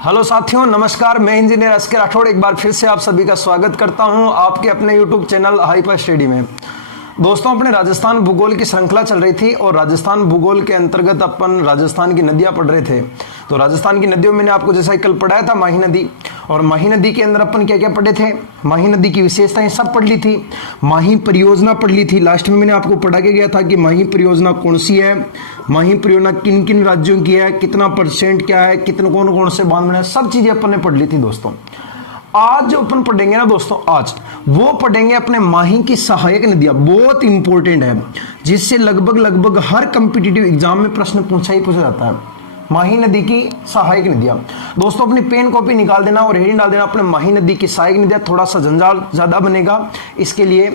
Hello साथियों, नमस्कार। मैं इंजीनियर एस के राठौड़ एक बार फिर से आप सभी का स्वागत करता हूं आपके अपने यूट्यूब चैनल हाइपर स्टडी में। दोस्तों, अपने राजस्थान भूगोल की श्रृंखला चल रही थी और राजस्थान भूगोल के अंतर्गत अपन राजस्थान की नदियां पढ़ रहे थे। तो राजस्थान की नदियों में मैंने आपको जैसा कल पढ़ाया था माही नदी, और माही नदी के अंदर अपन क्या क्या पढ़े थे, माही नदी की विशेषताएं सब पढ़ ली थी। माही परियोजना पढ़ ली थी। लास्ट में मैंने आपको पढ़ा के गया था कि माही परियोजना कौन सी है, माही परियोजना किन किन राज्यों की है, कितना परसेंट क्या है, कितने कौन कौन से बांध बने, सब चीजें अपन ने पढ़ ली थी। दोस्तों, आज जो अपन पढ़ेंगे ना दोस्तों, आज वो पढ़ेंगे अपने माही की सहायक नदियां। बहुत इंपॉर्टेंट है, जिससे लगभग हर कॉम्पिटिटिव एग्जाम में प्रश्न पूछा जाता है। माही नदी की सहायक नदियां। दोस्तों, अपनी पेन कॉपी निकाल देना और हेडिंग डाल देना अपने माही नदी की सहायक नदियां। थोड़ा सा जंजाल ज्यादा बनेगा इसके लिए।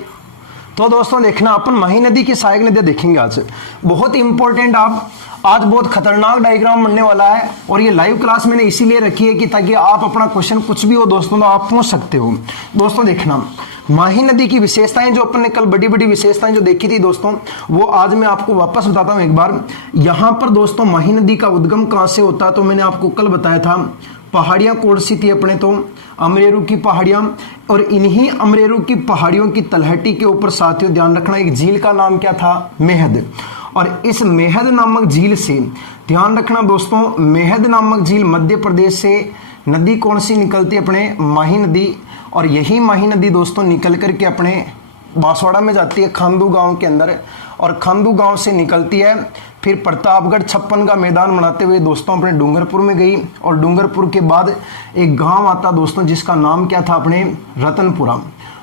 तो दोस्तों देखना, अपन माही नदी की सहायक नदियां देखेंगे आज। बहुत इंपॉर्टेंट, आप आज बहुत खतरनाक डायग्राम बनने वाला है, और ये लाइव क्लास मैंने इसीलिए रखी है कि ताकि आप अपना क्वेश्चन कुछ भी हो दोस्तों तो आप पूछ सकते हो। दोस्तों देखना, माही नदी की विशेषताएं जो अपन ने कल बड़ी बड़ी विशेषताएं जो देखी थी दोस्तों, वो आज मैं आपको वापस बताता हूं एक बार। यहां पर दोस्तों माही नदी का उद्गम कहां से होता है, तो मैंने आपको कल बताया था पहाड़ियां कौन सी थी अपने, तो अमरेरू की पहाड़ियां। और इन्हीं अमरेरू की पहाड़ियों की तलहटी के ऊपर साथियों ध्यान रखना, एक झील का नाम क्या था, मेहद। और इस मेहद नामक झील से ध्यान रखना दोस्तों, मेहद नामक झील मध्य प्रदेश से नदी कौन सी निकलती है, अपने माही नदी। और यही माही नदी दोस्तों निकल करके अपने बांसवाड़ा में जाती है, खांदू गांव के अंदर, और खांदू गांव से निकलती है फिर प्रतापगढ़ 56 का मैदान बनाते हुए दोस्तों अपने डूंगरपुर में गई। और डूंगरपुर के बाद एक गांव आता दोस्तों जिसका नाम क्या था, अपने रतनपुरा।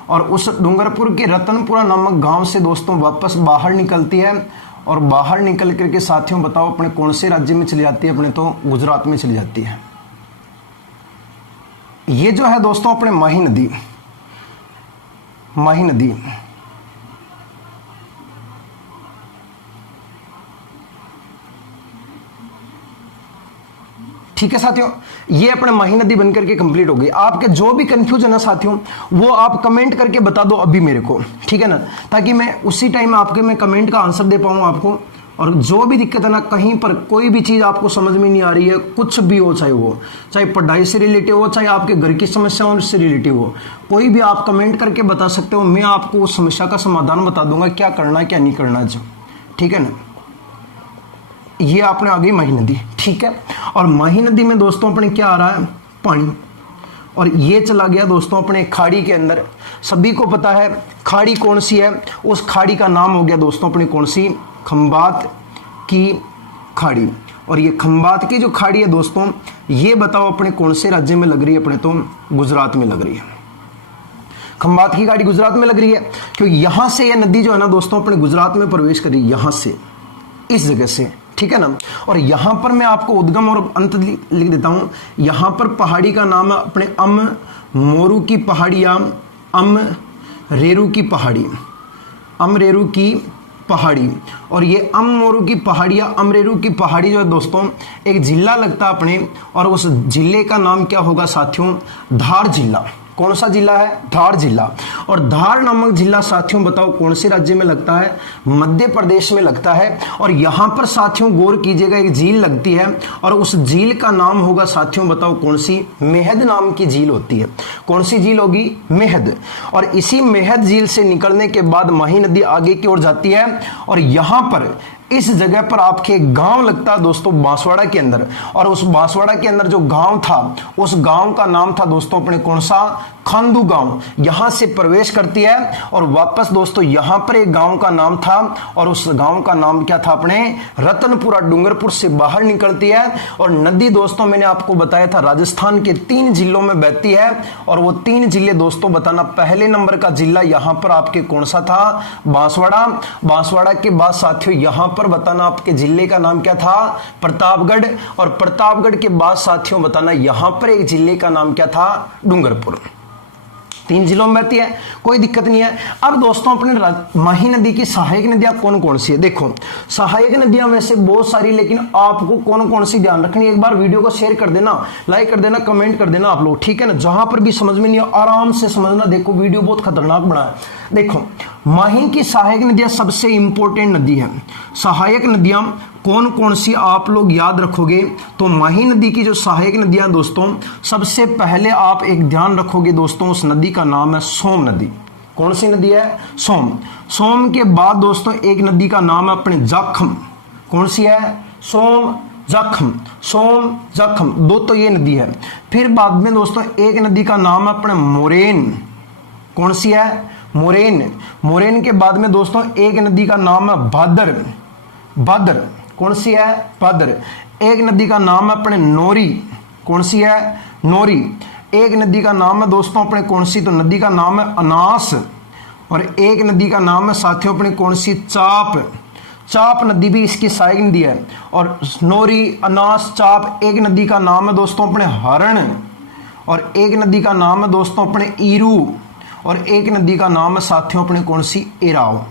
और उस डूंगरपुर के रतनपुरा नामक गांव से दोस्तों वापस बाहर निकलती है, और बाहर निकल करके साथियों बताओ अपने कौन से राज्य में चली जाती है, अपने तो गुजरात में चली जाती है। ये जो है दोस्तों अपने माही नदी, माही नदी ठीक है साथियों, ये अपने माही नदी बनकर के कंप्लीट हो गई। आपके जो भी कंफ्यूजन है साथियों वो आप कमेंट करके बता दो अभी मेरे को, ठीक है ना, ताकि मैं उसी टाइम आपके मैं कमेंट का आंसर दे पाऊँ आपको। और जो भी दिक्कत है ना, कहीं पर कोई भी चीज़ आपको समझ में नहीं आ रही है, कुछ भी हो, चाहे वो चाहे पढ़ाई से रिलेटेड हो, चाहे आपके घर की समस्याओं से रिलेटेड हो, कोई भी आप कमेंट करके बता सकते हो। मैं आपको उस समस्या का समाधान बता दूंगा, क्या करना है क्या नहीं करना है, ठीक है ना। ये आपने आ गई माही नदी, ठीक है। और माही नदी में दोस्तों अपने क्या आ रहा है, पानी। और ये चला गया दोस्तों अपने खाड़ी के अंदर। सभी को पता है खाड़ी कौन सी है, उस खाड़ी का नाम हो गया दोस्तों अपनी कौन सी, खंबात की खाड़ी। और ये खंबात की जो खाड़ी है दोस्तों, ये बताओ अपने कौन से राज्य में लग रही है, अपने तो गुजरात में लग रही है। खंबात की खाड़ी गुजरात में लग रही है, क्योंकि यहां से ये नदी जो है ना दोस्तों अपने गुजरात में प्रवेश कर रही है, यहां से, इस जगह से, ठीक है ना। और यहां पर मैं आपको उद्गम और अंत लिख देता हूं। यहां पर पहाड़ी का नाम है अपने अम मोरू की पहाड़ियां, अम रेरू की पहाड़ी, अमरेरू की पहाड़ी। और ये अमरेरू की पहाड़ियां, अमरेरू की पहाड़ी जो है दोस्तों एक जिला लगता है अपने, और उस जिले का नाम क्या होगा साथियों, धार जिला। कौन सा जिला है, धार जिला। और धार नामक जिला साथियों बताओ कौन से राज्य में लगता है, मध्य प्रदेश में लगता है। और यहां पर साथियों गौर कीजिएगा, एक झील लगती है, और उस झील का नाम होगा साथियों बताओ कौन सी, मेहद नाम की झील होती है। कौन सी झील होगी, मेहद। और इसी मेहद झील से निकलने के बाद माही नदी आगे की ओर जाती है, और यहां पर इस जगह पर आपके गांव लगता है दोस्तों बांसवाड़ा के अंदर। और उस बांसवाड़ा के अंदर जो गांव था, उस गांव का नाम था दोस्तों अपने कौन सा, खांदू गांव। यहां से प्रवेश करती है और वापस दोस्तों यहां पर एक गांव का नाम था, और उस गांव का नाम क्या था, अपने रतनपुरा। डूंगरपुर से बाहर निकलती है, और नदी दोस्तों मैंने आपको बताया था राजस्थान के 3 जिलों में बहती है। और वो 3 जिले दोस्तों बताना, पहले नंबर का जिला यहां पर आपके कौन सा था, बांसवाड़ा। बांसवाड़ा के बाद साथियों यहां पर बताना आपके जिले का नाम क्या था, प्रतापगढ़। और प्रतापगढ़ के बाद साथियों बताना यहां पर एक जिले का नाम क्या था, डूंगरपुर। 3 जिलों में बहती है, कोई दिक्कत नहीं है। अब दोस्तों अपने माही नदी की सहायक नदियां कौन कौन सी है, देखो सहायक नदियां वैसे बहुत सारी, लेकिन आपको कौन कौन सी ध्यान रखनी है, एक बार वीडियो को शेयर कर देना, लाइक कर देना, कमेंट कर देना आप लोग, ठीक है ना। जहां पर भी समझ में नहीं आराम से समझना, देखो वीडियो बहुत खतरनाक बना है। देखो माही की सहायक नदियां सबसे इंपॉर्टेंट नदी है। सहायक नदियां कौन कौन सी आप लोग याद रखोगे? तो माही नदी की जो सहायक नदियां दोस्तों, सबसे पहले आप एक ध्यान रखोगे दोस्तों, उस नदी का नाम है सोम नदी। कौन सी नदी है? सोम। सोम के बाद दोस्तों एक नदी का नाम है अपने जाखम। कौन सी है? सोम जाखम। सोम जाखम, दो तो ये नदी है। फिर बाद में दोस्तों एक नदी का नाम है अपने मोरेन। कौन सी है? मोरेन। मोरेन के बाद में दोस्तों एक नदी का नाम है भादर। भादर। कौन सी है? भादर। एक नदी का नाम है अपने नोरी। कौन सी है? नोरी। एक नदी का नाम है दोस्तों अपने कौन सी? तो नदी का नाम है अनास। और एक नदी का नाम है साथियों अपने कौन सी? चाप। चाप नदी भी इसकी सहायक नदी है। और नोरी, अनास, चाप। एक नदी का नाम है दोस्तों अपने हरण। और एक नदी का नाम है दोस्तों अपने ईरू। और एक नदी का नाम है साथियों अपने कौन सी? एराव।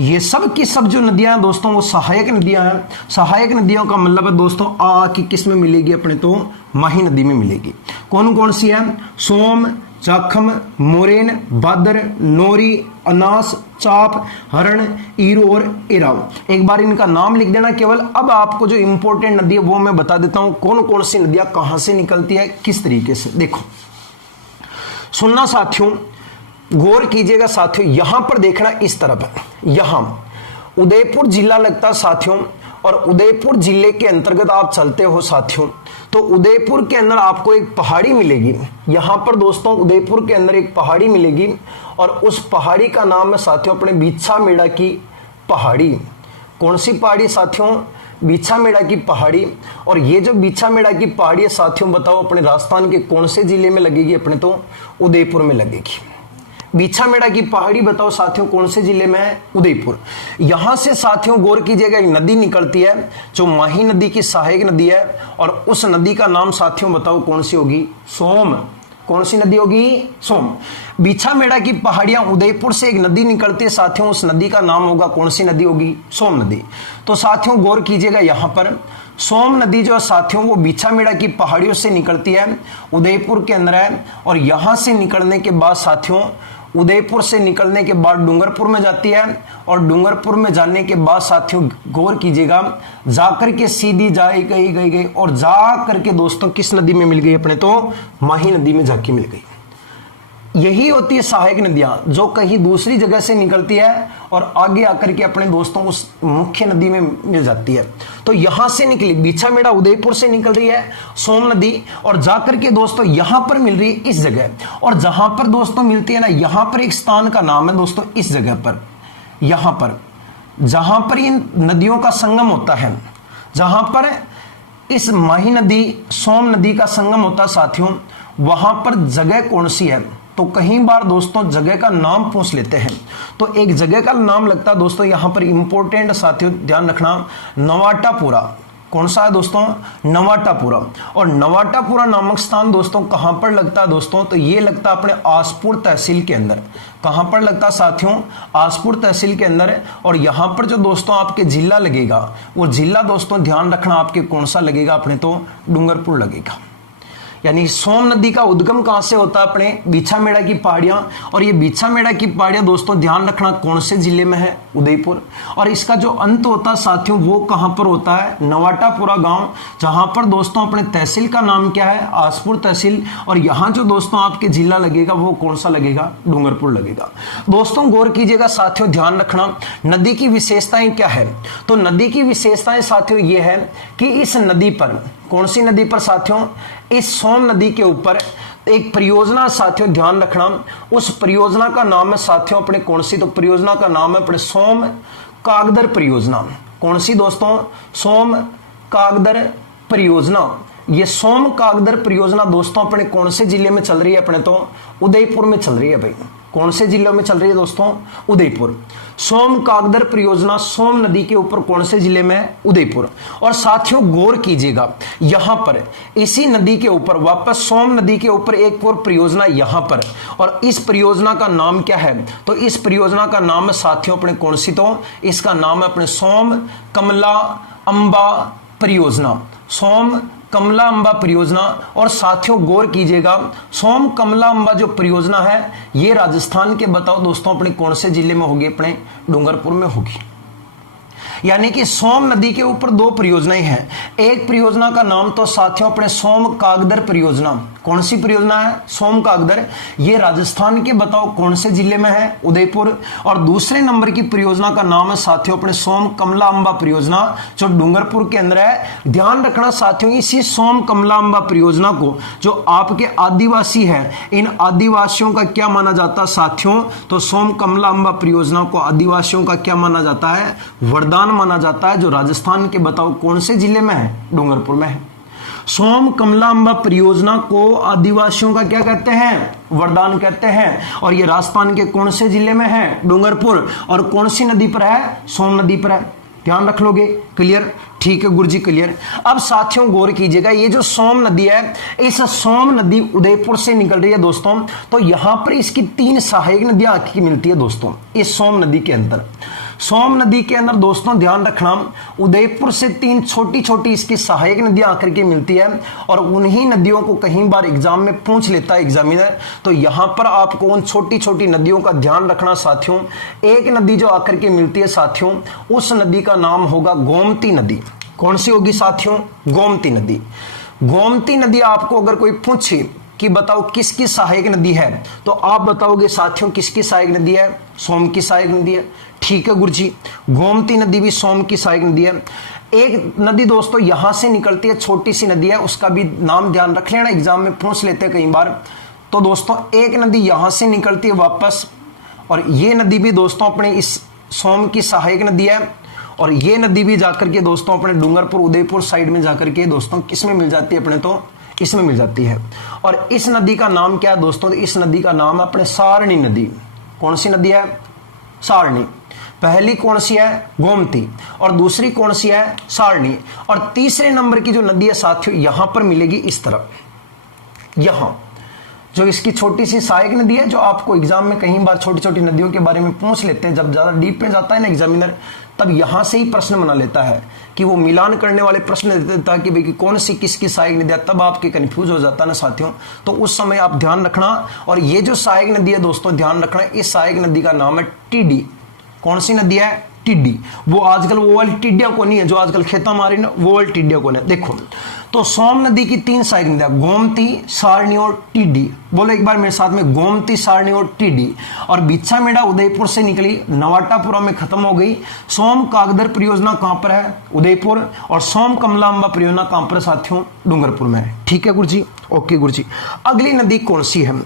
ये सब की सब जो नदियां हैं दोस्तों वो सहायक नदियां हैं। सहायक नदियों का मतलब है दोस्तों आ की किस में मिलेगी अपने? तो माही नदी में मिलेगी। कौन कौन सी है? सोम, जाखम, मोरेन, भादर, नोरी, अनास, चाप, हरण, ईरो और एराव। एक बार इनका नाम लिख देना केवल। अब आपको जो इंपॉर्टेंट नदी है वो मैं बता देता हूं, कौन कौन सी नदियां कहां से निकलती है, किस तरीके से। देखो सुनना साथियों, गौर कीजिएगा साथियों, यहां पर देखना इस तरफ, यहां उदयपुर जिला लगता है साथियों। और उदयपुर जिले के अंतर्गत आप चलते हो साथियों, तो उदयपुर के अंदर आपको एक पहाड़ी मिलेगी। यहां पर दोस्तों उदयपुर के अंदर एक पहाड़ी मिलेगी और उस पहाड़ी का नाम है साथियों अपने बीछा मेड़ा की पहाड़ी। कौन सी पहाड़ी साथियों? बीछा मेड़ा की पहाड़ी। और ये जो बीछा मेड़ा की पहाड़ी है साथियों, बताओ अपने राजस्थान के कौन से जिले में लगेगी? अपने तो उदयपुर में लगेगी। बीछा मेड़ा की पहाड़ी बताओ साथियों कौन से जिले में है? उदयपुर। यहां से साथियों गौर कीजिएगा, एक नदी निकलती है जो माही नदी की सहायक नदी है। और उस नदी का नाम साथियों बताओ कौन सी होगी? सोम। कौन सी नदी होगी? सोम। बीछा मेड़ा की पहाड़ियां, उदयपुर से एक नदी निकलती है साथियों, उस नदी का नाम होगा कौन सी नदी होगी? सोम नदी। तो साथियों गौर कीजिएगा, यहां पर सोम नदी जो है साथियों वो बीछा मेड़ा की पहाड़ियों से निकलती है, उदयपुर के अंदर है। और यहां से निकलने के बाद साथियों, उदयपुर से निकलने के बाद डूंगरपुर में जाती है। और डूंगरपुर में जाने के बाद साथियों गौर कीजिएगा, जाकर के सीधी गई और जा करके दोस्तों किस नदी में मिल गई? अपने तो माही नदी में जाके मिल गई। यही होती है सहायक नदियां, जो कहीं दूसरी जगह से निकलती है और आगे आकर के अपने दोस्तों उस मुख्य नदी में मिल जाती है। तो यहां से निकली बीछा मेड़ा, उदयपुर से निकल रही है सोम नदी और जाकर के दोस्तों यहां पर मिल रही है इस जगह। और जहां पर दोस्तों मिलती है ना, यहां पर एक स्थान का नाम है दोस्तों इस जगह पर, यहां पर जहां पर इन नदियों का संगम होता है, जहां पर इस माही नदी सोम नदी का संगम होता है साथियों, वहां पर जगह कौन सी है? तो कई बार दोस्तों जगह का नाम पूछ लेते हैं। तो एक जगह का नाम लगता है दोस्तों यहां पर इंपॉर्टेंट साथियों ध्यान रखना, नवाटापुरा। कौन सा है दोस्तों? नवाटापुरा। और नवाटापुरा नामक स्थान दोस्तों कहां पर लगता है दोस्तों? तो ये लगता है अपने आसपुर तहसील के अंदर। कहां पर लगता है साथियों? आसपुर तहसील के अंदर। और यहां पर जो दोस्तों आपके जिला लगेगा, वो जिला दोस्तों ध्यान रखना आपके कौन सा लगेगा? अपने तो डूंगरपुर लगेगा। यानी सोम नदी का उद्गम कहां से होता है? अपने बीछा मेड़ा की पहाड़ियां। और ये बीछा मेड़ा की पहाड़ियां दोस्तों ध्यान रखना कौन से जिले में है? उदयपुर। और इसका जो अंत होता है साथियों वो कहां पर होता है? नवाटापुरा गांव, जहां पर दोस्तों अपने तहसील का नाम क्या है? आसपुर तहसील। और यहां जो दोस्तों आपके जिला लगेगा वो कौन सा लगेगा? डूंगरपुर लगेगा। दोस्तों गौर कीजिएगा साथियों, ध्यान रखना नदी की विशेषताएं क्या है। तो नदी की विशेषताएं साथियों ये है कि इस नदी पर, कौन सी नदी पर साथियों? इस सोम नदी के ऊपर एक परियोजना साथियों ध्यान रखना, उस परियोजना का नाम है साथियों अपने कौन सी? तो परियोजना का नाम है अपने सोम कागदर परियोजना। कौन सी दोस्तों? सोम कागदर परियोजना। ये सोम कागदर परियोजना दोस्तों अपने कौन से जिले में चल रही है? अपने तो उदयपुर में चल रही है भाई। कौन से जिलों में चल रही है दोस्तों? उदयपुर। सोम कागदर परियोजना सोम नदी के ऊपर कौन से जिले में? उदयपुर। और साथियों गौर कीजिएगा, यहां पर इसी नदी के ऊपर वापस सोम नदी के ऊपर एक और परियोजना यहां पर, और इस परियोजना का नाम क्या है? तो इस परियोजना का नाम है साथियों अपने कौन सी? तो इसका नाम है अपने सोम कमला अंबा परियोजना, सोम कमला अंबा परियोजना। और साथियों गौर कीजिएगा, सोम कमला अंबा जो परियोजना है ये राजस्थान के बताओ दोस्तों अपने कौन से जिले में होगी? अपने डूंगरपुर में होगी। यानी कि सोम नदी के ऊपर दो परियोजनाएं हैं। एक परियोजना का नाम तो साथियों अपने सोम कागदर परियोजना। कौन सी परियोजना है? सोम कागदर। ये राजस्थान के बताओ कौन से जिले में है? उदयपुर। और दूसरे नंबर की परियोजना का नाम है साथियों अपने सोम कमला अंबा परियोजना, जो डूंगरपुर के अंदर है। ध्यान रखना साथियों, इसी सोम कमला अंबा परियोजना को जो आपके आदिवासी है, इन आदिवासियों का क्या माना जाता है साथियों? तो सोम कमला अंबा परियोजना को आदिवासियों का क्या माना जाता है? वरदान माना जाता है, जो राजस्थान के बताओ कौन से जिले में है? डूंगरपुर में है। सोम कमला अंबा परियोजना को आदिवासियों का क्या कहते हैं? वरदान कहते हैं। और ये राजस्थान के कौन से जिले में है? डूंगरपुर। और कौन सी नदी पर है? सोम नदी पर है। ध्यान रख लोगे? क्लियर? ठीक है गुरुजी, क्लियर। अब साथियों गौर कीजिएगा, ये जो सोम नदी है, इस सोम नदी उदयपुर से निकल रही है दोस्तों। तो यहां पर इसकी 3 सहायक नदियां आके मिलती है दोस्तों इस सोम नदी के अंदर। सोम नदी के अंदर दोस्तों ध्यान रखना, उदयपुर से 3 छोटी छोटी इसकी सहायक नदियां आकर के मिलती है। और उन्हीं नदियों को कहीं बार एग्जाम में पूछ लेता है एग्जामिनर। तो यहां पर आपको उन छोटी छोटी नदियों का ध्यान रखना साथियों। एक नदी जो आकर के मिलती है साथियों, उस नदी का नाम होगा गोमती नदी। कौन सी होगी साथियों? गोमती नदी। गोमती नदी आपको अगर कोई पूछे कि बताओ किसकी सहायक नदी है, तो आप बताओगे साथियों किसकी सहायक नदी है? सोम की सहायक नदी है। ठीक है गुरुजी, गोमती नदी भी सोम की सहायक नदी है। एक नदी दोस्तों यहां से निकलती है, छोटी सी नदी है, उसका भी नाम ध्यान रख लेना, एग्जाम में पूछ लेते हैं कई बार। तो दोस्तों एक नदी यहां से निकलती है वापस, और ये नदी भी दोस्तों अपने इस सोम की सहायक नदी है। और ये नदी भी जाकर के दोस्तों अपने डूंगरपुर उदयपुर साइड में जाकर के दोस्तों किस में मिल जाती है? अपने तो इसमें मिल जाती है। और इस नदी का नाम क्या है दोस्तों? इस नदी का नाम है अपने सारणी नदी। कौन सी नदी है? सारणी। पहली कौन सी है? गोमती। और दूसरी कौन सी है? सारणी। और तीसरे नंबर की जो नदी है साथियों यहां पर मिलेगी इस तरफ, यहां जो इसकी छोटी सी सहायक नदी है, जो आपको एग्जाम में कई बार छोटी छोटी नदियों के बारे में पूछ लेते हैं। जब ज्यादा डीप में जाता है ना एग्जामिनर, तब यहां से ही प्रश्न बना लेता है कि वो मिलान करने वाले प्रश्न देते था कि भाई कौन सी किसकी सहायक नदी है, तब आपके कंफ्यूज हो जाता है ना साथियों। तो उस समय आप ध्यान रखना। और ये जो सहायक नदी है दोस्तों ध्यान रखना, इस सहायक नदी का नाम है टिड्डी। कौन सी नदी है? टिड्डी। वो आजकल वो वाली टिड्डिया को नहीं है जो आजकल खेता मारी ना, वो वाली टिड्डिया को नहीं। देखो तो सोम नदी की 3 सहायक नदियां, गोमती, सारणी और टिड्डी। बोलो एक बार मेरे साथ में, गोमती, सारणी और टिड्डी। और बिच्छा मेड़ा उदयपुर से निकली, नवाटापुरा में खत्म हो गई। सोम कागदर परियोजना कहां पर है? उदयपुर। और सोम कमलांबा परियोजना कहां पर साथियों? डूंगरपुर में है। ठीक है गुरुजी, ओके गुरुजी। अगली नदी कौन सी है?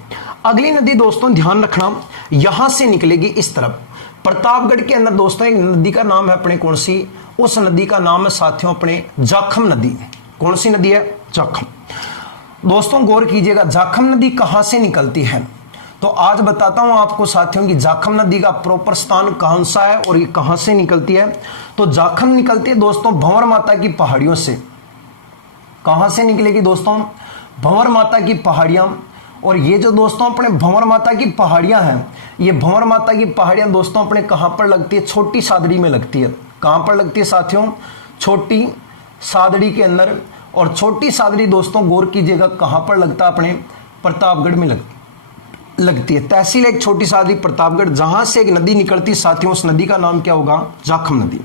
अगली नदी दोस्तों ध्यान रखना, यहां से निकलेगी इस तरफ। प्रतापगढ़ के अंदर दोस्तों एक नदी का नाम है अपने कौन सी? उस नदी का नाम है साथियों अपने जाखम नदी। कौन सी नदी है? जाखम। दोस्तों गौर कीजिएगा, जाखम नदी कहां से निकलती है? तो आज बताता हूं आपको साथियों की जाखम नदी का प्रॉपर स्थान कौन सा है और ये कहां से निकलती है। तो जाखम निकलती है दोस्तों भंवर माता की पहाड़ियों से। कहां से निकलेगी दोस्तों? भंवर माता की पहाड़ियां। और ये जो दोस्तों अपने भंवर माता की पहाड़ियां हैं, ये भंवर माता की पहाड़ियां दोस्तों अपने कहां पर लगती है? छोटी सादड़ी में लगती है। कहां पर लगती है साथियों? छोटी सादड़ी के अंदर। और छोटी सादड़ी दोस्तों गौर कीजिएगा कहां पर लगता है? अपने प्रतापगढ़ में लगती है। तहसील एक छोटी सादड़ी प्रतापगढ़, जहां से एक नदी निकलती है साथियों, उस नदी का नाम क्या होगा? जाखम नदी।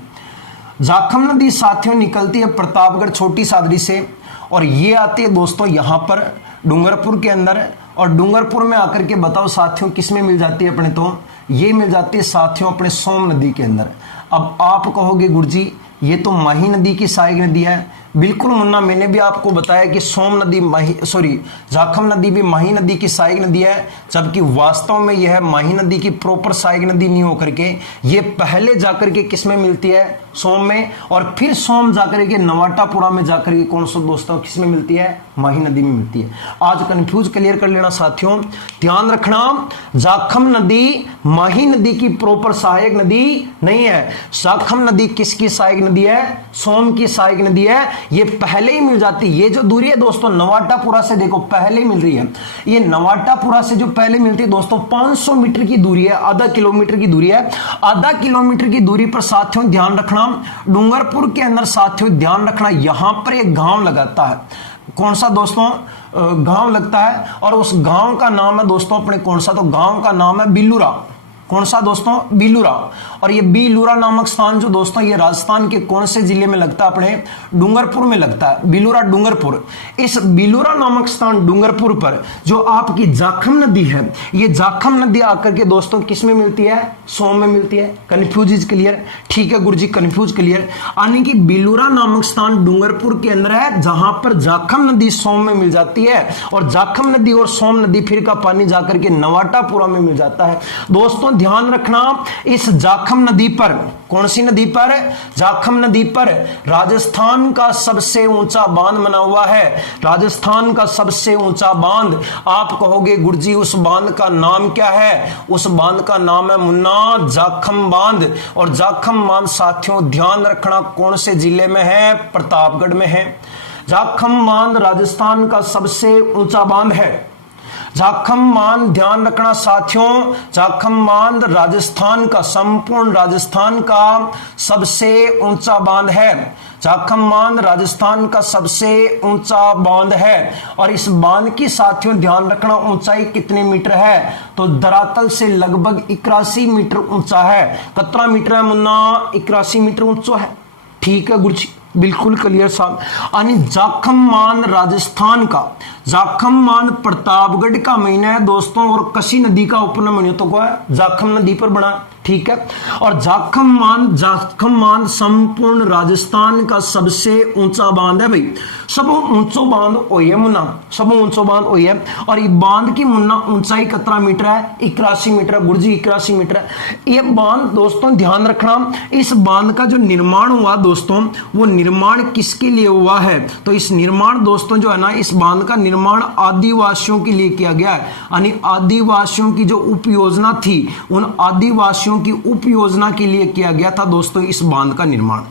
जाखम नदी साथियों निकलती है प्रतापगढ़ छोटी सादड़ी से, और ये आती है दोस्तों यहां पर डूंगरपुर के अंदर। और डूंगरपुर में आकर के बताओ साथियों किस में मिल जाती है? अपने तो ये मिल जाती है साथियों अपने सोम नदी के अंदर। अब आप कहोगे गुरुजी ये तो माही नदी की सहायक नदी है। बिल्कुल मुन्ना, मैंने भी आपको बताया कि सोम नदी जाखम नदी भी माही नदी की सहायक नदी है, जबकि वास्तव में यह माही नदी की प्रॉपर सहायक नदी नहीं होकर के ये पहले जाकर के किस में मिलती है? सोम में। और फिर सोम जाकर के नवाटापुरा में जाकर के कौन सा दोस्तों किस में मिलती है? माही नदी में मिलती है। आज कंफ्यूज क्लियर कर लेना साथियों, ध्यान रखना, जाखम नदी माही नदी की प्रॉपर सहायक नदी नहीं है। जाखम नदी किसकी सहायक नदी है? सोम की सहायक नदी है। ये पहले ही मिल जाती। ये जो दूरी है दोस्तों नवाटापुरा से देखो पहले ही मिल रही है। ये नवाटापुरा से जो पहले मिलती है दोस्तों 500 मीटर की दूरी है, आधा किलोमीटर की दूरी है। आधा किलोमीटर की दूरी पर साथियों ध्यान रखना, डूंगरपुर के अंदर साथियों ध्यान रखना, यहां पर एक गांव लगाता है। कौन सा दोस्तों गांव लगता है, और उस गांव का नाम है दोस्तों अपने कौन सा, तो गांव का नाम है बिलूरा। कौन सा दोस्तों, बिलूरा। और ये बिलूरा नामक स्थान जो दोस्तों ये राजस्थान के कौन से जिले में लगता है, अपने डूंगरपुर में लगता है। बिलूरा डूंगरपुर। इस बिलूरा नामक स्थान डूंगरपुर पर जो आपकी जाखम नदी है, ये जाखम नदी आकर के दोस्तों किस में मिलती है, सोम में मिलती है। कंफ्यूज इज क्लियर, ठीक है गुरुजी, कंफ्यूज क्लियर। यानी कि बिलूरा नामक स्थान डूंगरपुर के अंदर है, जहां पर जाखम नदी सोम में मिल जाती है, और जाखम नदी और सोम नदी फिर का पानी जाकर के नवाटापुरा में मिल जाता है। दोस्तों ध्यान रखना, इस जाखम नदी पर, कौन सी नदी पर, जाखम नदी पर राजस्थान का सबसे ऊंचा बांध बना हुआ है। राजस्थान का सबसे ऊंचा बांध। आप कहोगे गुरुजी उस बांध का नाम क्या है, उस बांध का नाम है मुन्ना जाखम बांध। और जाखम बांध साथियों ध्यान रखना कौन से जिले में है, प्रतापगढ़ में है। जाखम बांध राजस्थान का सबसे ऊंचा बांध है। जाखम बांध ध्यान रखना साथियों, जाखम बांध राजस्थान का, संपूर्ण राजस्थान का सबसे ऊंचा बांध है। जाखम बांध राजस्थान का सबसे ऊंचा बांध है। और इस बांध की साथियों ध्यान रखना ऊंचाई कितने मीटर है, तो धरातल से लगभग 81 मीटर ऊंचा है। कितना मीटर है मुन्ना, 81 मीटर ऊंचा है। ठीक है गुरुजी, बिल्कुल क्लियर साहब। यानी जाखम बांध राजस्थान का, जाखम बांध प्रतापगढ़ का महीना है दोस्तों, और कसी नदी का उपनयन मणियों को है, जाखम नदी पर बना। ठीक है, और जाखम बांध संपूर्ण राजस्थान का सबसे ऊंचा बांध है भाई। सब ऊंचो बांध ओई है मुन्ना, सब ऊंचो बांध ओई है। और ये बांध की मुन्ना ऊंचाई कितना मीटर है, 81 मीटर है गुरुजी, 81 मीटर है। ये बांध दोस्तों ध्यान रखना, इस बांध का जो निर्माण हुआ दोस्तों, वो निर्माण किसके लिए हुआ है, तो इस निर्माण दोस्तों जो है ना, इस बांध का निर्माण आदिवासियों के लिए किया गया है। यानी आदिवासियों की जो उप योजना थी, उन आदिवासियों की उप योजना के लिए किया गया था दोस्तों इस बांध का निर्माण।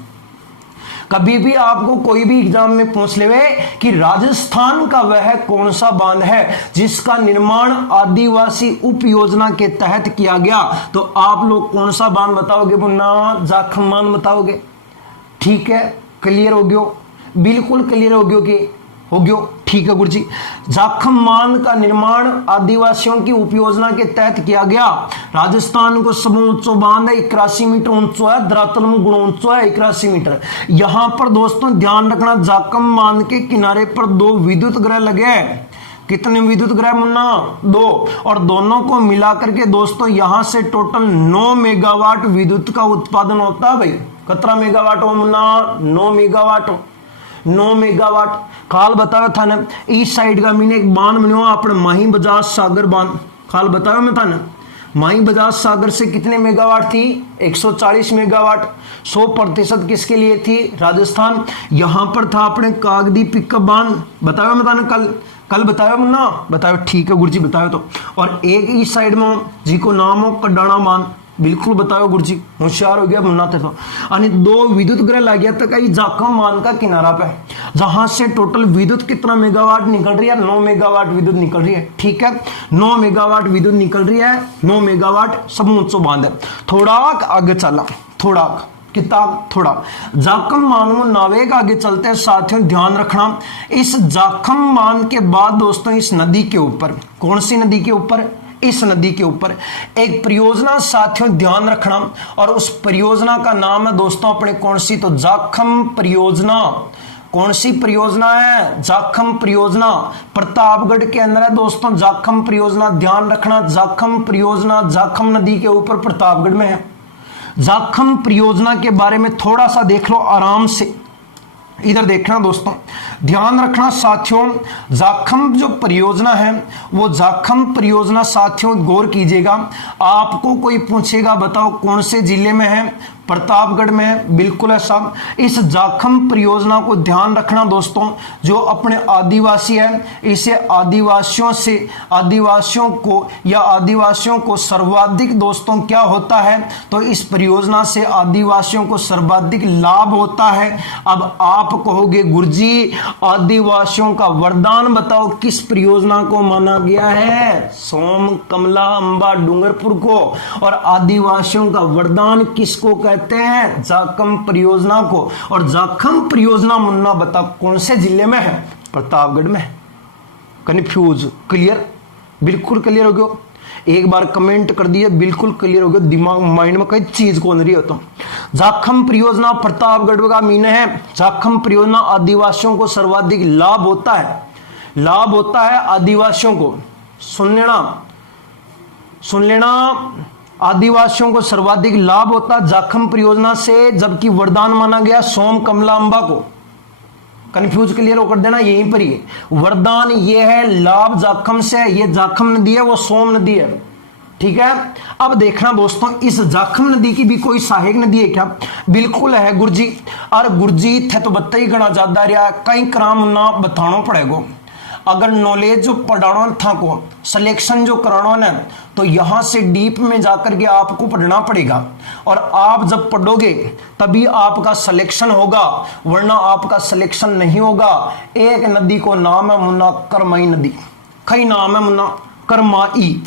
कभी भी आपको कोई भी एग्जाम में पूछ ले कि राजस्थान का वह कौन सा बांध है जिसका निर्माण आदिवासी उप योजना के तहत किया गया, तो आप लोग कौन सा बांध बताओगे मुन्ना, जाखम बांध बताओगे। ठीक है, क्लियर हो गयो, बिल्कुल क्लियर हो गयो कि हो गयो। ठीक है गुरुजी, जाखम बांध का निर्माण आदिवासियों की उपयोजना के तहत किया गया। राजस्थान को सब ऊंचो बांध है, 81 मीटर ऊंचो है, धरातल में गुण ऊंचो है 81 मीटर। यहां पर दोस्तों ध्यान रखना, जाखम बांध के किनारे पर 2 विद्युत ग्रह लगे हैं। कितने विद्युत ग्रह मुन्ना, 2। और दोनों को मिलाकर के दोस्तों यहां से टोटल 9 मेगावाट विद्युत का उत्पादन होता है भाई। कितना मेगावाट हो मुन्ना, 9 मेगावाट हो, 9 मेगावाट। काल बताया था ना, इस साइड का मैंने एक बांध बनो अपने माही बजाज सागर बांध, काल बताया मैं था ना, माही बजाज सागर से कितने मेगावाट थी, 140 मेगावाट। 100% किसके लिए थी, राजस्थान। यहां पर था अपने कागदी पिकअप बांध, बताया मैं था ना, कल बताया मुन्ना, बताया। ठीक है गुरुजी, बताया तो। और एक इस साइड में जी को नाम हो कडाना बांध, बिल्कुल बताओ गुरुजी, होशियार हो गया मुन्ना थे तो। यानी 2 विद्युत ग्रह लग गया था कहीं जाखम बांध का किनारा पे, जहां से टोटल विद्युत कितना मेगावाट निकल रही है, 9 मेगावाट विद्युत निकल रही है। ठीक है, 9 मेगावाट विद्युत निकल रही है, 9 मेगावाट सब ऊंचो बांध है। थोड़ा आगे चला, थोड़ा किताब थोड़ा जाखम बांध में नावेग आगे चलते हैं साथियों, ध्यान रखना। इस जाखम बांध के बाद दोस्तों इस नदी के ऊपर, कौन सी नदी के ऊपर, इस नदी के ऊपर एक परियोजना साथियों ध्यान रखना, और उस परियोजना का नाम है दोस्तों अपने कौन सी, तो जाखम परियोजना। कौन सी परियोजना है, जाखम परियोजना। प्रतापगढ़ के अंदर है दोस्तों जाखम परियोजना, ध्यान रखना। जाखम परियोजना जाखम नदी के ऊपर प्रतापगढ़ में है। जाखम परियोजना के बारे में थोड़ा सा देख लो आराम से, इधर देखना दोस्तों, ध्यान रखना साथियों। जाखम जो परियोजना है वो जाखम परियोजना साथियों गौर कीजिएगा, आपको कोई पूछेगा बताओ कौन से जिले में है, प्रतापगढ़ में, बिल्कुल ऐसा। इस जाखम परियोजना को ध्यान रखना दोस्तों, जो अपने आदिवासी है, इसे आदिवासियों को सर्वाधिक दोस्तों क्या होता है, तो इस परियोजना से आदिवासियों को सर्वाधिक लाभ होता है। अब आप कहोगे गुरुजी आदिवासियों का वरदान बताओ, किस परियोजना को माना गया है? सोम, कमला, अंबा, डूंगरपुर को। और आदिवासियों का वरदान किसको कहते हैं? जाखम परियोजना को। और जाखम परियोजना मुन्ना बता कौन से जिले में है? प्रतापगढ़ में। कंफ्यूज? क्लियर? बिल्कुल क्लियर हो गया? एक बार कमेंट कर दिए, बिल्कुल क्लियर हो गया, दिमाग माइंड में कई चीज को नहीं होता। जाखम परियोजना प्रतापगढ़ का मीन है, जाखम परियोजना आदिवासियों को सर्वाधिक लाभ होता है आदिवासियों को। सुन लेना, आदिवासियों को सर्वाधिक लाभ होता है जाखम परियोजना से, जबकि वरदान माना गया सोम, कमला, अंबा को। कंफ्यूज क्लियर हो कर देना, यहीं पर ही वरदान ये है, लाभ जाखम से। ये जाखम नदी है, वो सोम नदी है, ठीक है। अब देखना दोस्तों, इस जाखम नदी की भी कोई सहायक नदी है क्या? बिल्कुल है गुरुजी। और गुरुजी थे तो बता ही गणा ज्यादा रहा, कई कराम ना बताना पड़ेगा। अगर नॉलेज जो पढ़ाना था को, सिलेक्शन जो कराना है, तो यहां से डीप में जाकर के आपको पढ़ना पड़ेगा। और आप जब पढ़ोगे तभी आपका सिलेक्शन होगा, वरना आपका सिलेक्शन नहीं होगा। एक नदी को नाम है मुन्ना करमाई नदी। कई नाम है मुन्ना? करमाई,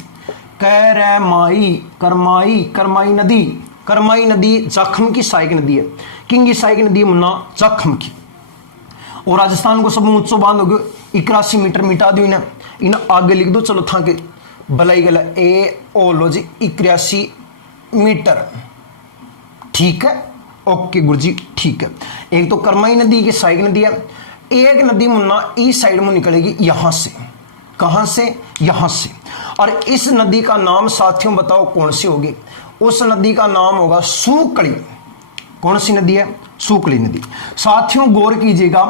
करमाई नदी जाखम की सहायक नदी है। किंग की सहायक नदी है मुन्ना? जाखम की। और राजस्थान को सब ऊंचो बांध हो गयो 81 मीटर मिटा दो इन आगे लिख दो, चलो था के भलाई गला ए ओ लो जी 81 मीटर, ठीक है। ओके गुरुजी, ठीक है। एक तो करमाई नदी की सहायक नदी है, एक नदी मुन्ना इस साइड में निकलेगी यहां से। कहां से? यहां से। और इस नदी का नाम साथियों बताओ कौन सी होगी? उस नदी का नाम होगा सूकड़ी। कौन सी नदी है? सूकड़ी नदी। साथियों गौर कीजिएगा,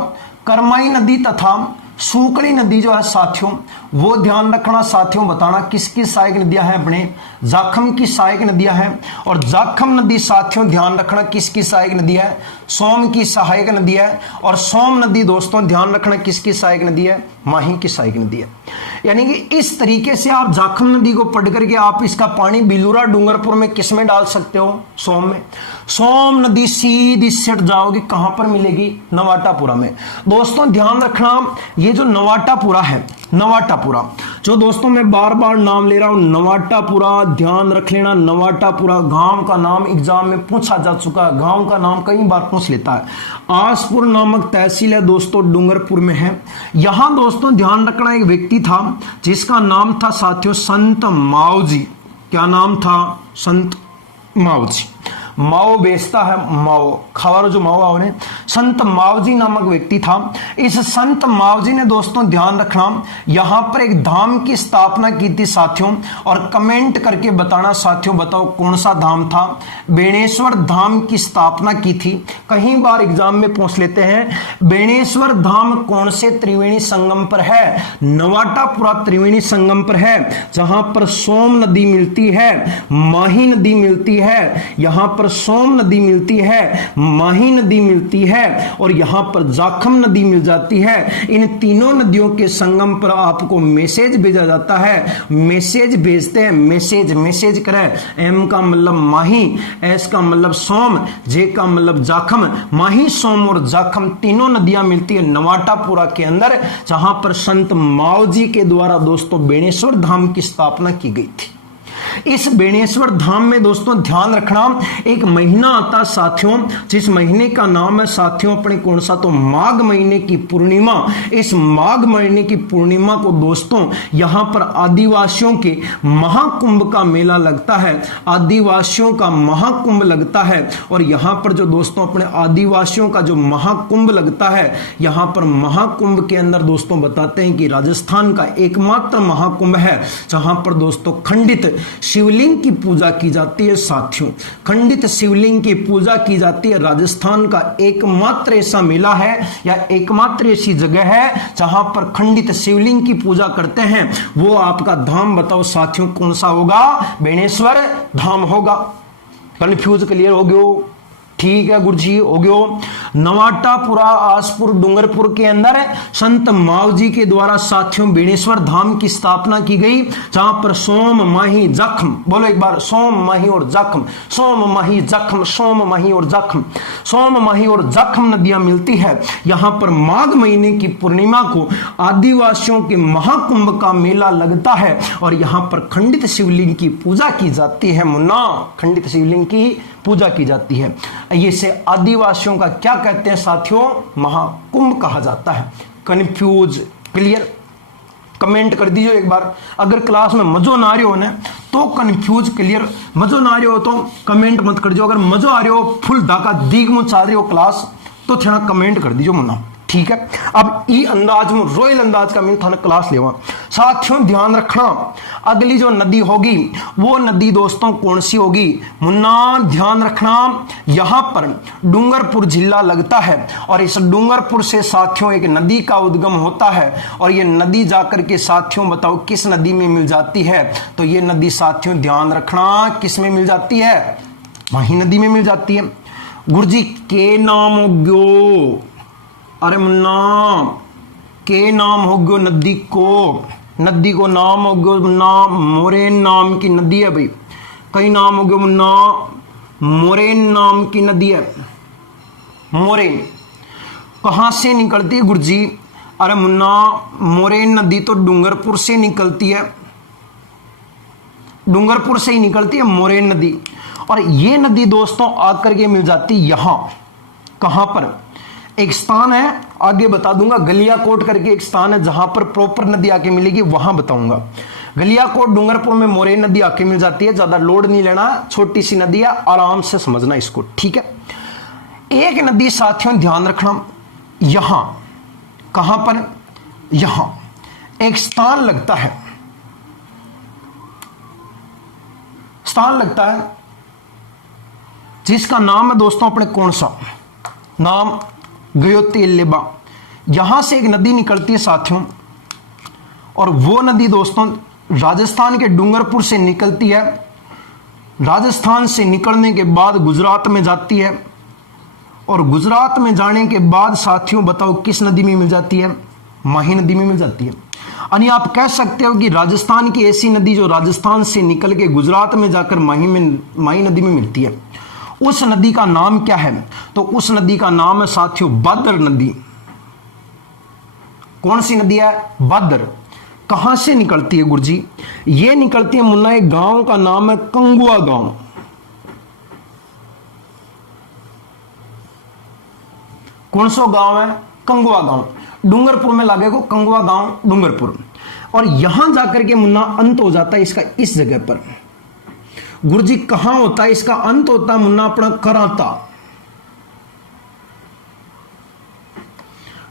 करमाई नदी तथा सूकड़ी नदी जो है साथियों, वो ध्यान रखना। साथियों बताना किसकी सहायक नदियां हैं? अपने जाखम की सहायक नदियां हैं। और जाखम नदी साथियों ध्यान रखना किसकी सहायक नदी है? सोम की सहायक नदी है। और सोम नदी दोस्तों ध्यान रखना किसकी सहायक नदी है? माही की सहायक नदी है। यानी कि इस तरीके से आप जाखम नदी को पढ़ करके आप इसका पानी बिलूरा डूंगरपुर में किस में डाल सकते हो? सोम में। सोम नदी सीधी सट जाओगी, कहां पर मिलेगी? नवाटापुरा में। दोस्तों ध्यान रखना, ये जो नवाटापुरा है, नवाटापुरा जो दोस्तों मैं बार बार नाम ले रहा हूं, नवाटापुरा ध्यान रख लेना। नवाटापुरा गांव का नाम एग्जाम में पूछा जा चुका है, गांव का नाम कई बार पूछ लेता है। आसपुर नामक तहसील है दोस्तों, डूंगरपुर में है। यहां दोस्तों ध्यान रखना, एक व्यक्ति था जिसका नाम था साथियों संत माओजी। क्या नाम था? संत माओजी। माओ बेचता है, माओ खबर जो माओ आओ ने, संत माओजी नामक व्यक्ति था। इस संत माओजी ने दोस्तों ध्यान रखना यहां पर एक धाम की स्थापना की थी साथियों। और कमेंट करके बताना साथियों, बताओ कौन सा धाम था? बेणेश्वर धाम की स्थापना की थी। कहीं बार एग्जाम में पूछ लेते हैं, बेणेश्वर धाम कौन से त्रिवेणी संगम पर है? नवाटापुरा त्रिवेणी संगम पर है, जहां पर सोम नदी मिलती है, माही नदी मिलती है, यहां पर सोम नदी मिलती है, माही नदी मिलती है, और यहां पर जाखम नदी मिल जाती है। इन तीनों नदियों के संगम पर आपको मैसेज भेजा जाता है। मैसेज भेजते हैं, मैसेज करें। एम का मतलब माही, एस का मतलब सोम, जे का मतलब जाखम। माही, सोम और जाखम तीनों नदियां मिलती है नवाटापुरा के अंदर, जहां पर संत माओजी के द्वारा दोस्तों बेणेश्वर धाम की स्थापना की गई थी। इस बेणेश्वर धाम में दोस्तों ध्यान रखना, एक महीना आता साथियों, जिस महीने का नाम है साथियों अपने कौन सा? तो माघ महीने की पूर्णिमा। इस माघ महीने की पूर्णिमा को दोस्तों यहां पर आदिवासियों के महाकुंभ का मेला लगता है। आदिवासियों का महाकुंभ लगता है। और यहां पर जो दोस्तों अपने आदिवासियों का जो महाकुंभ लगता है, यहां पर महाकुंभ के अंदर दोस्तों बताते हैं कि राजस्थान का एकमात्र महाकुंभ है, जहां पर दोस्तों खंडित शिवलिंग की पूजा की जाती है साथियों। खंडित शिवलिंग की पूजा की जाती है। राजस्थान का एकमात्र ऐसा मेला है या एकमात्र ऐसी जगह है जहां पर खंडित शिवलिंग की पूजा करते हैं। वो आपका धाम बताओ साथियों कौन सा होगा? बेणेश्वर धाम होगा। कंफ्यूज क्लियर हो गयो? ठीक है गुरुजी, हो गयो। नवाटापुरा आसपुर डूंगरपुर के अंदर संत मावजी के द्वारा साथियों बेणेश्वर धाम की स्थापना की गई, जहां पर सोम माही जख्म, बोलो एक बार, सोम माही और जख्म, सोम माही जख्म, सोम माही और जख्म, सोम माही और जख्म नदियां मिलती है। यहां पर माघ महीने की पूर्णिमा को आदिवासियों के महाकुंभ का मेला लगता है और यहां पर खंडित शिवलिंग की पूजा की जाती है। मुन्ना, खंडित शिवलिंग की पूजा की जाती है। ये से आदिवासियों का क्या कहते हैं साथियों? महाकुंभ कहा जाता है। Confuse, clear? कमेंट कर दीजिए एक बार। अगर क्लास में मजो ना आ रही हो ना तो कंफ्यूज, क्लियर, मजो ना आ रही हो तो कमेंट मत कर दीजिए। अगर मजो आ रही हो, फुल धाका दीग मुझ आ रही हो क्लास, तो थोड़ा कमेंट कर दीजिए मुन्ना, ठीक है? अब ई अंदाज में, रॉयल अंदाज का मैं थाने क्लास लेवा। साथियों ध्यान रखना, अगली जो नदी होगी वो नदी दोस्तों कौन सी होगी? मुन्ना ध्यान रखना, यहां पर डूंगरपुर जिला लगता है और इस डूंगरपुर से साथियों एक नदी का उद्गम होता है और ये नदी जाकर के साथियों बताओ किस नदी में मिल जाती है? तो ये नदी साथियों ध्यान रखना किस में मिल जाती है? माही नदी में मिल जाती है। गुरुजी के नाम हो गयो, अरे मुन्ना के नाम हो गयो नदी को नाम हो गयो मुन्ना, मोरेन नाम की नदी है भाई। कई नाम हो गयो मुन्ना, मोरेन नाम की नदी है। मोरेन कहां से निकलती है गुरुजी? अरे मुन्ना मोरेन नदी तो डूंगरपुर से निकलती है, डूंगरपुर से ही निकलती है मोरेन नदी। और ये नदी दोस्तों आकर के मिल जाती यहां, कहां पर? एक स्थान है, आगे बता दूंगा, गलियाकोट करके एक स्थान है जहां पर प्रॉपर नदी आके मिलेगी, वहां बताऊंगा। गलियाकोट डूंगरपुर में मोरेन नदी आके मिल जाती है, ज्यादा लोड नहीं लेना, छोटी सी नदी है, आराम से समझना इसको, ठीक है? एक नदी साथियों ध्यान रखना, यहां, कहां पर? यहां एक स्थान लगता है, स्थान लगता है जिसका नाम है दोस्तों अपने कौन सा नाम? गयोतेलेबा। यहां से एक नदी निकलती है साथियों और वो नदी दोस्तों राजस्थान के डूंगरपुर से निकलती है। राजस्थान से निकलने के बाद गुजरात में जाती है और गुजरात में जाने के बाद साथियों बताओ किस नदी में मिल जाती है? माही नदी में मिल जाती है। यानी आप कह सकते हो कि राजस्थान की ऐसी नदी जो राजस्थान से निकल के गुजरात में जाकर माही नदी में मिलती है, उस नदी का नाम क्या है? तो उस नदी का नाम है साथियों भादर नदी। कौन सी नदी है? भादर। कहां से निकलती है गुरुजी? ये निकलती है मुन्ना, एक गांव का नाम है कंगुआ गांव। कौन सा गांव है? कंगुआ गांव। डूंगरपुर में लागे को कंगुआ गांव, डूंगरपुर। और यहां जाकर के मुन्ना अंत हो जाता है इसका, इस जगह पर। गुरुजी कहां होता है इसका अंत? होता है मुन्ना अपना कराता।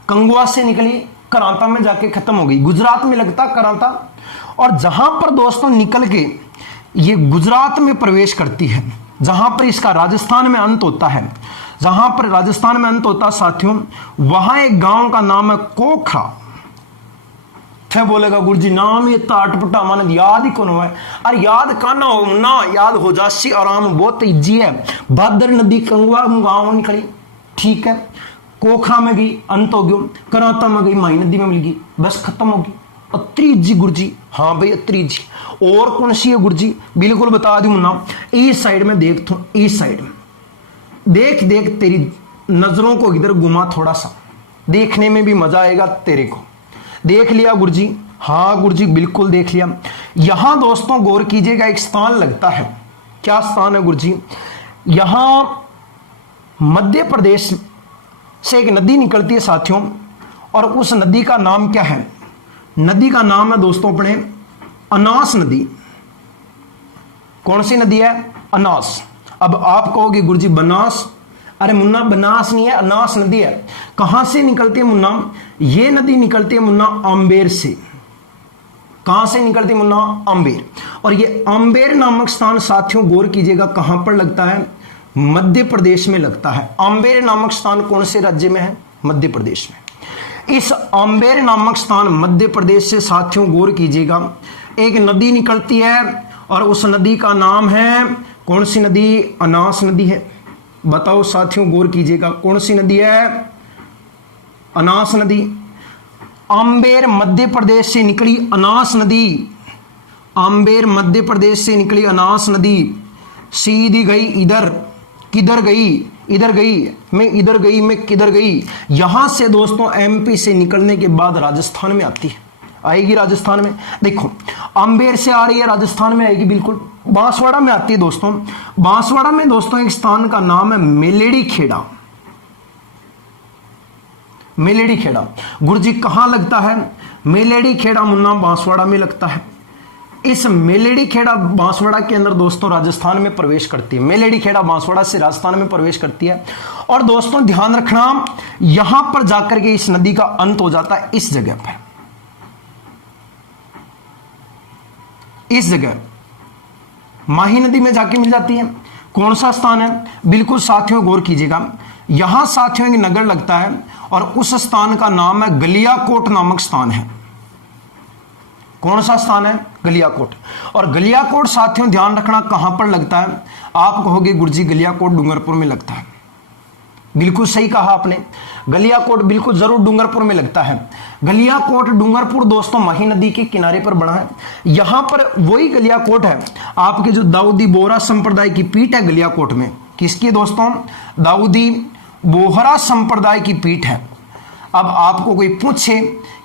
कंगुआ से निकली, कराता में जाके खत्म हो गई, गुजरात में लगता कराता। और जहां पर दोस्तों निकल के ये गुजरात में प्रवेश करती है, जहां पर इसका राजस्थान में अंत होता है, जहां पर राजस्थान में अंत होता है साथियों, वहां एक गांव का नाम है कोखरा। फिर बोलेगा गुरुजी नाम ये ताटपटा मन याद ही कौन है? अरे याद काना हो ना, याद हो जासी आराम, बहुत इजी है। भादर नदी कंगुआ गांव निकली, ठीक है, कोखरा में गई, अंत हो गयो, कराता में गई, माही नदी में मिल गई, बस खत्म होगी। अत्री जी गुरुजी, हाँ भाई अत्री जी। और कौन सी है गुरुजी? बिल्कुल बता दूं मुन्ना, इस साइड में देख, तो इस साइड में देख, देख तेरी नजरों को इधर घुमा, थोड़ा सा देखने में भी मजा आएगा तेरे को। देख लिया गुरुजी? हाँ गुरुजी बिल्कुल देख लिया। यहां दोस्तों गौर कीजिएगा, एक स्थान लगता है। क्या स्थान है गुरुजी? यहां मध्य प्रदेश से एक नदी निकलती है साथियों और उस नदी का नाम क्या है? नदी का नाम है दोस्तों अपने अनास नदी। कौन सी नदी है? अनास। अब आप कहोगे गुरुजी बनास, अरे मुन्ना बनास नहीं है, अनास नदी है। कहां से निकलती है मुन्ना? ये नदी निकलती है मुन्ना आम्बेर से। कहां से निकलती है मुन्ना? आम्बेर। और ये आम्बेर नामक स्थान साथियों गौर कीजिएगा कहां पर लगता है? मध्य प्रदेश में लगता है। आम्बेर नामक स्थान कौन से राज्य में है? मध्य प्रदेश में। इस आम्बेर नामक स्थान मध्य प्रदेश से साथियों गौर कीजिएगा, एक नदी निकलती है और उस नदी का नाम है, कौन सी नदी? अनास नदी है। बताओ साथियों, गौर कीजिएगा, कौन सी नदी है? अनास नदी। आम्बेर मध्य प्रदेश से निकली अनास नदी, आम्बेर मध्य प्रदेश से निकली अनास नदी सीधी गई इधर, किधर गई? इधर गई, मैं इधर गई, मैं किधर गई? यहां से दोस्तों एमपी से निकलने के बाद राजस्थान में आती है, आएगी राजस्थान में। देखो आम्बेर से आ रही है, राजस्थान में आएगी बिल्कुल। बांसवाड़ा में आती है दोस्तों। बांसवाड़ा में दोस्तों एक स्थान का नाम है मेलेडी खेड़ा, मेलेडी खेड़ा। गुरुजी कहां लगता है? मेलेडी खेड़ा मुन्ना बांसवाड़ा में लगता है। इस मेलेडी खेड़ा बांसवाड़ा के अंदर दोस्तों राजस्थान में प्रवेश करती है। मेलेडी खेड़ा बांसवाड़ा से राजस्थान में प्रवेश करती है। और दोस्तों ध्यान रखना, यहां पर जाकर के इस नदी का अंत हो जाता है, इस जगह पर, इस जगह माही नदी में जाके मिल जाती है। कौन सा स्थान है? बिल्कुल साथियों गौर कीजिएगा, यहां साथियों एक नगर लगता है और उस स्थान का नाम है गलियाकोट नामक स्थान है। कौन सा स्थान है? गलियाकोट। और गलियाकोट साथियों ध्यान रखना कहां पर लगता है? आप कहोगे गुरुजी गलियाकोट डूंगरपुर में लगता है। बिल्कुल सही कहा आपने, गलियाकोट बिल्कुल जरूर डूंगरपुर में लगता है। गलियाकोट डूंगरपुर दोस्तों माही नदी के किनारे पर बना है। यहां पर वही गलियाकोट है, आपके जो दाऊदी बोहरा संप्रदाय की पीठ है गलियाकोट में। किसकी दोस्तों? दाऊदी बोहरा संप्रदाय की पीठ है। अब आपको कोई पूछे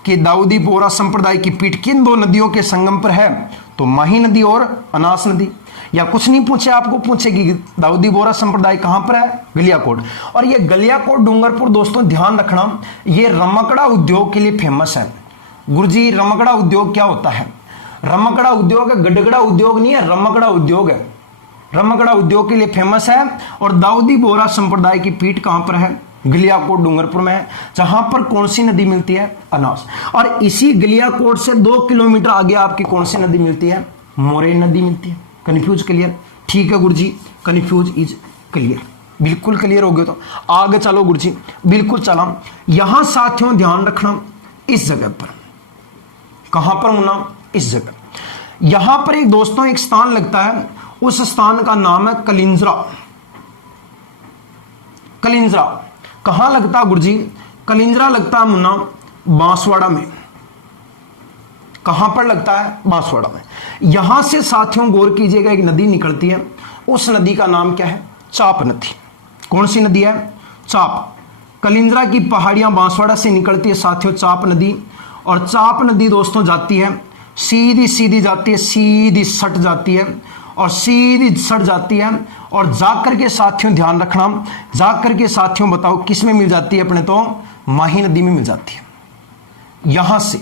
कि दाऊदी बोहरा संप्रदाय की पीठ किन दो नदियों के संगम पर है, तो माही नदी और अनास नदी। या कुछ नहीं पूछे, आपको पूछे कि दाऊदी बोहरा संप्रदाय कहां पर है? गलियाकोट। और ये गलियाकोट डूंगरपुर दोस्तों ध्यान रखना, ये रमकड़ा उद्योग के लिए फेमस है। गुरुजी रमकड़ा उद्योग क्या होता है? रमकड़ा उद्योग है, गडगड़ा उद्योग नहीं है, रमकड़ा उद्योग है। रमकड़ा उद्योग के लिए फेमस है। और दाऊदी बोहरा संप्रदाय की पीठ कहां पर है? गलियाकोट डूंगरपुर में है। जहां पर कौन सी नदी मिलती है? अनास। और इसी गलियाकोट से 2 किलोमीटर आगे आपकी कौन सी नदी मिलती है? मोरई नदी मिलती है। Confuse clear? ठीक है गुरुजी, कंफ्यूज इज क्लियर, बिल्कुल क्लियर हो गया। तो आगे चलो गुरुजी, बिल्कुल चला। यहां साथियों ध्यान रखना, इस जगह पर, कहां पर होना? इस जगह। यहां पर एक दोस्तों एक स्थान लगता है, उस स्थान का नाम है कलिंजरा। कलिंजरा कहां लगता है गुरुजी? कलिंजरा लगता है मुन्ना बांसवाड़ा में। कहां पर लगता है? बांसवाड़ा में। यहां से साथियों गौर कीजिएगा, एक नदी निकलती है, उस नदी का नाम क्या है? चाप नदी। कौन सी नदी है? चाप। कलिंजरा की पहाड़ियां बांसवाड़ा से निकलती है साथियों चाप नदी। और चाप नदी दोस्तों जाती है, सीधी सीधी जाती है, सीधी सट जाती है और सीधी सट जाती है। और जाकर के साथियों ध्यान रखना, जाकर के साथियों बताओ किस में मिल जाती है? अपने तो माही नदी में मिल जाती है। यहां से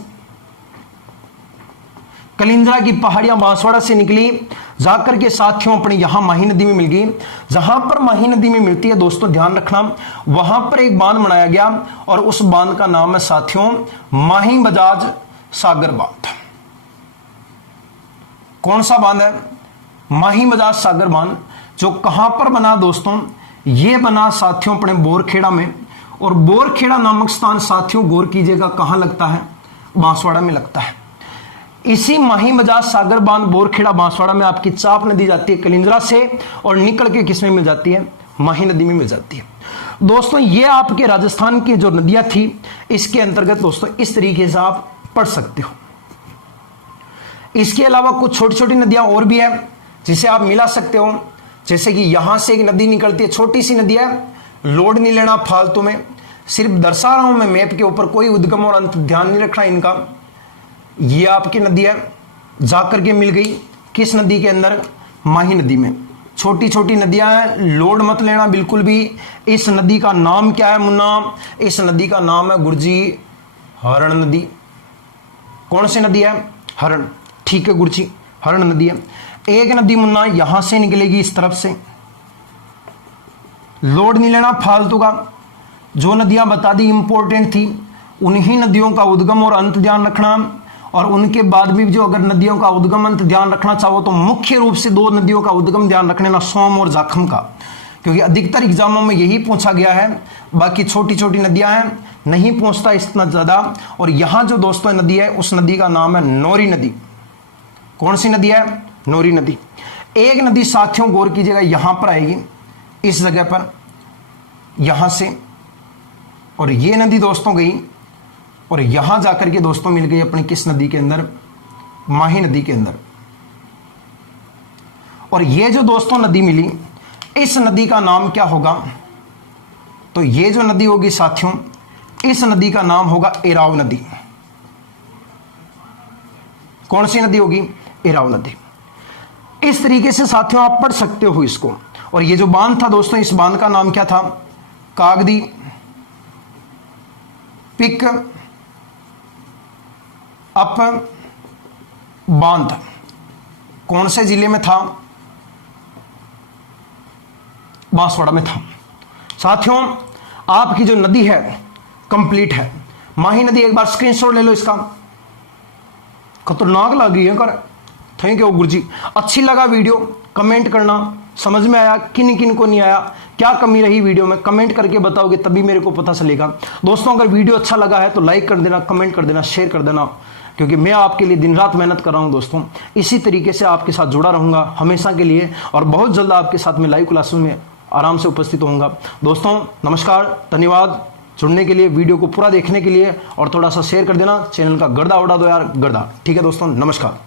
कलिंजरा की पहाड़ियां बांसवाड़ा से निकली, जाकर के साथियों अपने यहां माही नदी में मिल गई। जहां पर माही नदी में मिलती है दोस्तों ध्यान रखना, वहां पर एक बांध बनाया गया और उस बांध का नाम है साथियों माही बजाज सागर बांध। कौन सा बांध है? माही बजाज सागर बांध। जो कहां पर बना दोस्तों? यह बना साथियों अपने बोरखेड़ा में। और बोरखेड़ा नामक स्थान साथियों गौर कीजिएगा कहां लगता है? बांसवाड़ा में लगता है। इसी माही बजाज सागर बांध बोरखेड़ा बांसवाड़ा में आपकी चाप नदी जाती है कलिंजरा से और निकल के किसमें मिल जाती है? माही नदी में मिल जाती है। दोस्तों ये आपके राजस्थान की जो नदियां थी, इसके अंतर्गत दोस्तों इस तरीके से आप पढ़ सकते हो। इसके अलावा कुछ छोटी छोटी नदियां और भी है जिसे आप मिला सकते हो। जैसे कि यहां से एक नदी निकलती है, छोटी सी नदी है, लोड नहीं लेना फालतू में, सिर्फ दर्शा रहा हूं मैं मैप के ऊपर, कोई उद्गम और अंत ध्यान नहीं रखना इनका। ये आपकी नदी है, जाकर के मिल गई किस नदी के अंदर? माही नदी में। छोटी छोटी नदियां हैं, लोड मत लेना बिल्कुल भी। इस नदी का नाम क्या है मुन्ना? इस नदी का नाम है गुरुजी हरण नदी। कौन सी नदी है? हरण। ठीक है गुरुजी, हरण नदी है। एक नदी मुन्ना यहां से निकलेगी इस तरफ से, लोड नहीं लेना फालतू का। जो नदियां बता दी इंपॉर्टेंट थी, उन्हीं नदियों का उद्गम और अंत ध्यान रखना। और उनके बाद भी जो अगर नदियों का उद्गम अंत ध्यान रखना चाहो तो मुख्य रूप से 2 नदियों का उद्गम ध्यान रखने ना, सोम और जाखम का, क्योंकि अधिकतर एग्जामों में यही पूछा गया है। बाकी छोटी छोटी नदियां हैं, नहीं पूछता इतना ज्यादा। और यहां जो दोस्तों नदी है उस नदी का नाम है नौरी नदी। कौन सी नदी है? नौरी नदी। एक नदी साथियों गौर कीजिएगा यहां पर आएगी, इस जगह पर, यहां से, और ये नदी दोस्तों गई और यहां जाकर के दोस्तों मिल गई अपनी किस नदी के अंदर, माही नदी के अंदर। और ये जो दोस्तों नदी मिली, इस नदी का नाम क्या होगा, तो ये जो नदी होगी साथियों, इस नदी का नाम होगा एराव नदी। कौन सी नदी होगी, एराव नदी। इस तरीके से साथियों आप पढ़ सकते हो इसको। और ये जो बांध था दोस्तों, इस बांध का नाम क्या था, कागदी पिक अप बांध। कौन से जिले में था, बांसवाड़ा में था। साथियों आपकी जो नदी है कंप्लीट है, माही नदी। एक बार स्क्रीनशॉट ले लो इसका, खतरनाक लगी है कर। थैंक यू गुरुजी। अच्छी लगा वीडियो, कमेंट करना, समझ में आया, किन किन को नहीं आया, क्या कमी रही वीडियो में, कमेंट करके बताओगे तभी मेरे को पता चलेगा। दोस्तों अगर वीडियो अच्छा लगा है तो लाइक कर देना, कमेंट कर देना, शेयर कर देना, क्योंकि मैं आपके लिए दिन रात मेहनत कर रहा हूं दोस्तों। इसी तरीके से आपके साथ जुड़ा रहूंगा हमेशा के लिए, और बहुत जल्द आपके साथ में लाइव क्लासेस में आराम से उपस्थित होऊंगा। दोस्तों नमस्कार, धन्यवाद जुड़ने के लिए, वीडियो को पूरा देखने के लिए, और थोड़ा सा शेयर कर देना, चैनल का गर्दा उड़ा दो यार, गर्दा। ठीक है दोस्तों, नमस्कार।